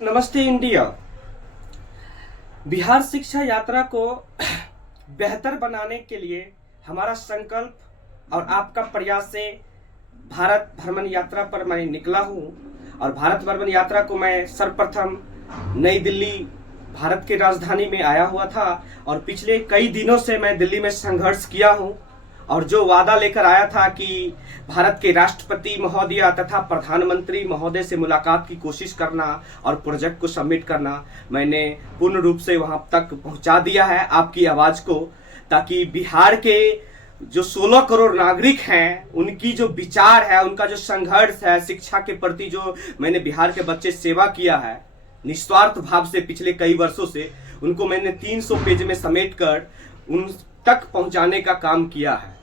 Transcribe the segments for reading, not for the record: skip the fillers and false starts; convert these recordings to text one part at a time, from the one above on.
नमस्ते इंडिया। बिहार शिक्षा यात्रा को बेहतर बनाने के लिए हमारा संकल्प और आपका प्रयास से भारत भ्रमण यात्रा पर मैं निकला हूं। और भारत भ्रमण यात्रा को मैं सर्वप्रथम नई दिल्ली भारत की राजधानी में आया हुआ था और पिछले कई दिनों से मैं दिल्ली में संघर्ष किया हूं और जो वादा लेकर आया था कि भारत के राष्ट्रपति महोदय तथा प्रधानमंत्री महोदय से मुलाकात की कोशिश करना और प्रोजेक्ट को सबमिट करना, मैंने पूर्ण रूप से वहां तक पहुंचा दिया है आपकी आवाज को, ताकि बिहार के जो 16 करोड़ नागरिक हैं उनकी जो विचार है, उनका जो संघर्ष है शिक्षा के प्रति, जो मैंने बिहार के बच्चे सेवा किया है निस्वार्थ भाव से पिछले कई वर्षों से, उनको मैंने 300 पेज में समेट कर उन तक पहुंचाने का काम किया है।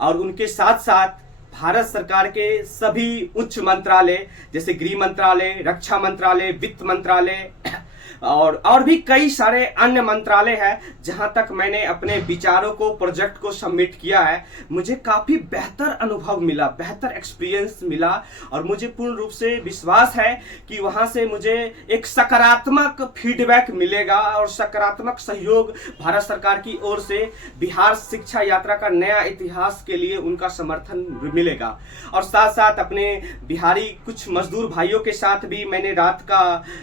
और उनके साथ साथ भारत सरकार के सभी उच्च मंत्रालय जैसे गृह मंत्रालय, रक्षा मंत्रालय, वित्त मंत्रालय और भी कई सारे अन्य मंत्रालय हैं जहां तक मैंने अपने विचारों को, प्रोजेक्ट को सबमिट किया है। मुझे काफी बेहतर अनुभव मिला, बेहतर एक्सपीरियंस मिला और मुझे पूर्ण रूप से विश्वास है कि वहां से मुझे एक सकारात्मक फीडबैक मिलेगा और सकारात्मक सहयोग भारत सरकार की ओर से बिहार शिक्षा यात्रा का नया इतिहास के लिए उनका समर्थन मिलेगा। और साथ साथ अपने बिहारी कुछ मजदूर भाइयों के साथ भी मैंने रात का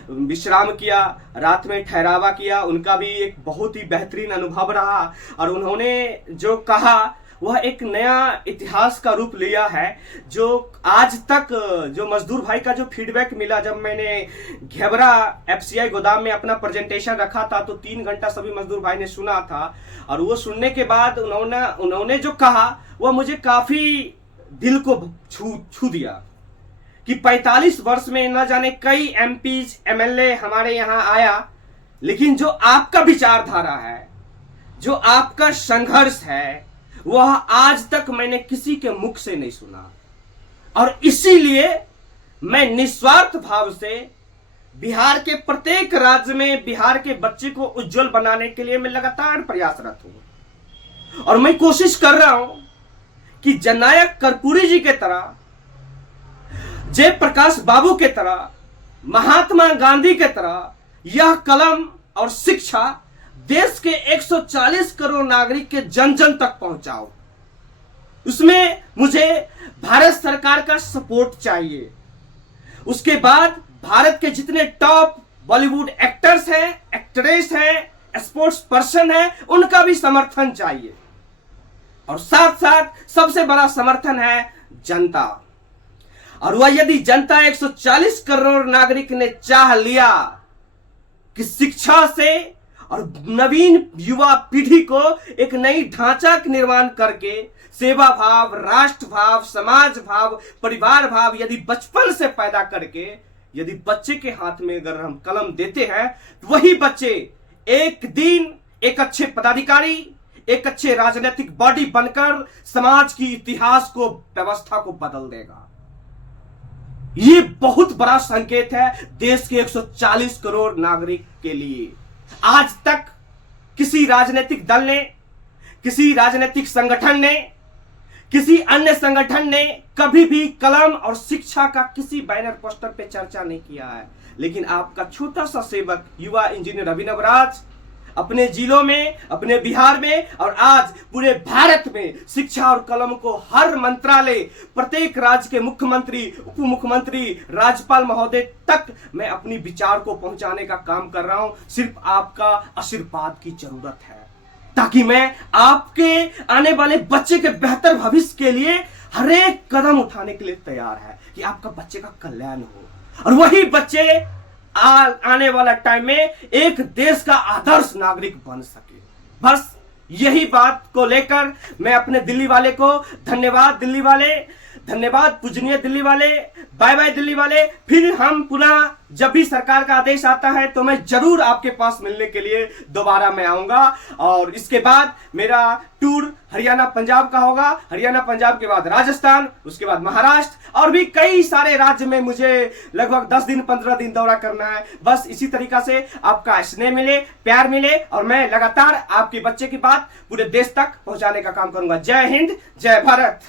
विश्राम किया, रात में ठहरावा किया। उनका भी एक बहुत ही बेहतरीन अनुभव रहा और उन्होंने जो कहा वह एक नया इतिहास का रूप लिया है। जो आज तक जो मजदूर भाई का जो फीडबैक मिला, जब मैंने घेबरा एफसीआई गोदाम में अपना प्रेजेंटेशन रखा था तो 3 घंटा सभी मजदूर भाई ने सुना था और वो सुनने के बाद उन्होंने जो कहा वह मुझे काफी दिल को छू दिया कि 45 वर्ष में न जाने कई एमपीज, एमएलए हमारे यहां आया, लेकिन जो आपका विचारधारा है, जो आपका संघर्ष है, वह आज तक मैंने किसी के मुख से नहीं सुना। और इसीलिए मैं निस्वार्थ भाव से बिहार के प्रत्येक राज्य में बिहार के बच्चे को उज्जवल बनाने के लिए मैं लगातार प्रयासरत हूं और मैं कोशिश कर रहा हूं कि जननायक कर्पूरी जी के तरह, जयप्रकाश बाबू के तरह, महात्मा गांधी के तरह यह कलम और शिक्षा देश के 140 करोड़ नागरिक के जन जन तक पहुंचाओ। उसमें मुझे भारत सरकार का सपोर्ट चाहिए। उसके बाद भारत के जितने टॉप बॉलीवुड एक्टर्स हैं, एक्ट्रेस हैं, स्पोर्ट्स पर्सन हैं, उनका भी समर्थन चाहिए। और साथ साथ सबसे बड़ा समर्थन है जनता। और वह यदि जनता 140 करोड़ नागरिक ने चाह लिया कि शिक्षा से और नवीन युवा पीढ़ी को एक नई ढांचा का निर्माण करके सेवा भाव, राष्ट्र भाव, समाज भाव, परिवार भाव यदि बचपन से पैदा करके यदि बच्चे के हाथ में अगर हम कलम देते हैं तो वही बच्चे एक दिन एक अच्छे पदाधिकारी, एक अच्छे राजनीतिक बॉडी बनकर समाज की इतिहास को, व्यवस्था को बदल देगा। ये बहुत बड़ा संकेत है देश के 140 करोड़ नागरिक के लिए। आज तक किसी राजनीतिक दल ने, किसी राजनीतिक संगठन ने, किसी अन्य संगठन ने कभी भी कलम और शिक्षा का किसी बैनर पोस्टर पे चर्चा नहीं किया है, लेकिन आपका छोटा सा सेवक युवा इंजीनियर अभिनव राज अपने जिलों में, अपने बिहार में और आज पूरे भारत में शिक्षा और कलम को हर मंत्रालय, प्रत्येक राज्य के मुख्यमंत्री, उप मुख्यमंत्री, राज्यपाल महोदय तक मैं अपनी विचार को पहुंचाने का काम कर रहा हूं। सिर्फ आपका आशीर्वाद की जरूरत है ताकि मैं आपके आने वाले बच्चे के बेहतर भविष्य के लिए हर एक कदम उठाने के लिए तैयार है कि आपका बच्चे का कल्याण हो और वही बच्चे आने वाला टाइम में एक देश का आदर्श नागरिक बन सके। बस यही बात को लेकर मैं अपने दिल्ली वाले को धन्यवाद, दिल्ली वाले धन्यवाद, पूजनीय दिल्ली वाले, बाय बाय दिल्ली वाले। फिर हम पुनः जब भी सरकार का आदेश आता है तो मैं जरूर आपके पास मिलने के लिए दोबारा मैं आऊंगा। और इसके बाद मेरा टूर हरियाणा पंजाब का होगा, हरियाणा पंजाब के बाद राजस्थान, उसके बाद महाराष्ट्र और भी कई सारे राज्य में मुझे लगभग 10 दिन 15 दिन दौरा करना है। बस इसी तरीका से आपका स्नेह मिले, प्यार मिले और मैं लगातार आपके बच्चे की बात पूरे देश तक पहुंचाने का काम करूंगा। जय हिंद, जय भारत।